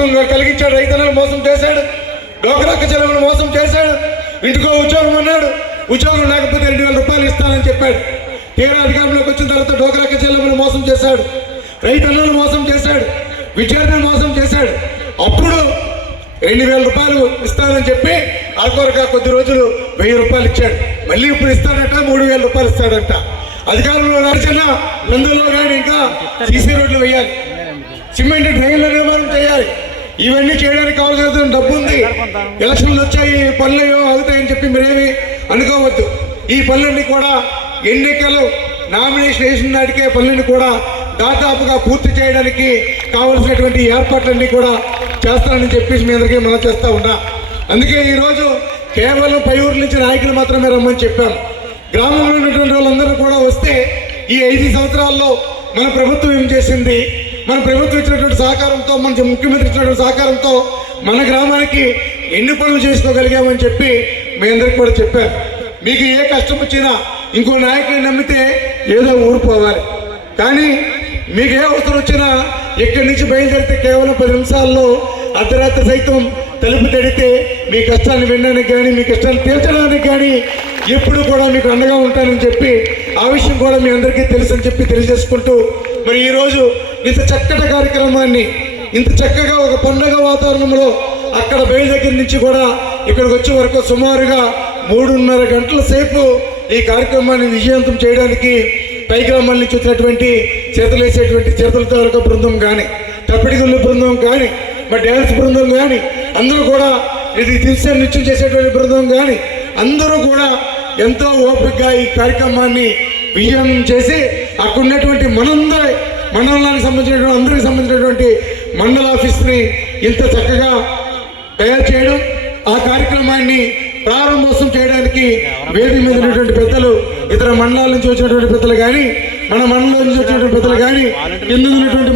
నమ్మకం కలిగించాడు, రైతన్నలు మోసం చేశాడు, డోక్రా చెల్లెలను మోసం చేశాడు, ఇంటికో ఉద్యోగం అన్నాడు, ఉద్యోగం లేకపోతే 2,000 రూపాయలు ఇస్తానని చెప్పాడు. తీరా అధికారంలోకి వచ్చిన తర్వాత డోక్రా చెల్లెలను మోసం చేశాడు, రైతన్నలు మోసం చేశాడు, విద్యార్థులను మోసం చేశాడు. అప్పుడు 2,000 రూపాయలు ఇస్తానని చెప్పి ఆఖరుగా కొద్ది రోజులు 1,000 రూపాయలు ఇచ్చాడు. మళ్ళీ ఇప్పుడు ఇస్తాడట, 3,000 రూపాయలు ఇస్తాడంట. అధికారంలో నడిచిన నందులో కానీ ఇంకా సీసీ రోడ్లు వేయాలి, సిమెంట్ డ్రైన్ల నిర్మాణం చేయాలి. ఇవన్నీ చేయడానికి కావాల్సిన డబ్బు ఉంది. ఎలక్షన్లు వచ్చాయి, పనులు అవుతాయని చెప్పి మీరేమి అనుకోవద్దు. ఈ పనులన్నీ కూడా ఎన్నికలు నామినేషన్ వేసిన నాటికే పనులన్నీ కూడా దాదాపుగా పూర్తి చేయడానికి కావలసినటువంటి ఏర్పాట్లన్నీ కూడా చేస్తానని చెప్పేసి మీ అందరికీ మనం చేస్తూ ఉన్నా. అందుకే ఈరోజు కేవలం పై ఊరు నుంచి నాయకులు మాత్రమే రమ్మని చెప్పాం. గ్రామంలో ఉన్నటువంటి వాళ్ళందరూ కూడా వస్తే ఈ 5 సంవత్సరాల్లో మన ప్రభుత్వం ఏం చేసింది, మన ప్రభుత్వం ఇచ్చినటువంటి సహకారంతో, మన ముఖ్యమంత్రి ఇచ్చినటువంటి సహకారంతో మన గ్రామానికి ఎన్ని పనులు చేసుకోగలిగామని చెప్పి మీ అందరికి కూడా చెప్పారు. మీకు ఏ కష్టం వచ్చినా ఇంకో నాయకుడిని నమ్మితే ఏదో ఊరిపోవాలి, కానీ మీకు ఏ అవసరం వచ్చినా ఇక్కడి నుంచి బయలుదేరితే కేవలం 10 నిమిషాల్లో అర్ధరాత్రి సైతం తలుపు తెడితే మీ కష్టాన్ని వినడానికి కానీ మీ కష్టాన్ని తీర్చడానికి కానీ ఎప్పుడు కూడా మీకు అండగా ఉంటానని చెప్పి ఆ విషయం కూడా మీ అందరికీ తెలుసని చెప్పి తెలియజేసుకుంటూ, మరి ఈరోజు ఇంత చక్కటి కార్యక్రమాన్ని ఇంత చక్కగా ఒక పండుగ వాతావరణంలో అక్కడ బయలు దగ్గర నుంచి కూడా ఇక్కడికి వచ్చే వరకు సుమారుగా 3.5 గంటల సేపు ఈ కార్యక్రమాన్ని విజయవంతం చేయడానికి పై గ్రామాల నుంచి వచ్చినటువంటి చేతులేసేటువంటి చేతులతో బృందం కానీ, తప్పిడిగుళ్ళు బృందం కానీ, మరి డ్యాన్స్ బృందం కానీ, అందరూ కూడా ఇది తీర్చే నృత్యం చేసేటువంటి బృందం కానీ అందరూ కూడా ఎంతో ఓపికగా ఈ కార్యక్రమాన్ని విజయవంతం చేసి అక్కడ ఉన్నటువంటి మండలానికి సంబంధించినటువంటి అందరికి సంబంధించినటువంటి మండల ఆఫీస్ని ఇంత చక్కగా తయారు చేయడం, ఆ కార్యక్రమాన్ని ప్రారంభోత్సవం చేయడానికి వేదిక మీద ఉన్నటువంటి పెద్దలు, ఇతర మండలాల నుంచి వచ్చినటువంటి పెద్దలు కానీ, మన మండలం నుంచి వచ్చినటువంటి పెద్దలు కానీ, కింద ఉన్నటువంటి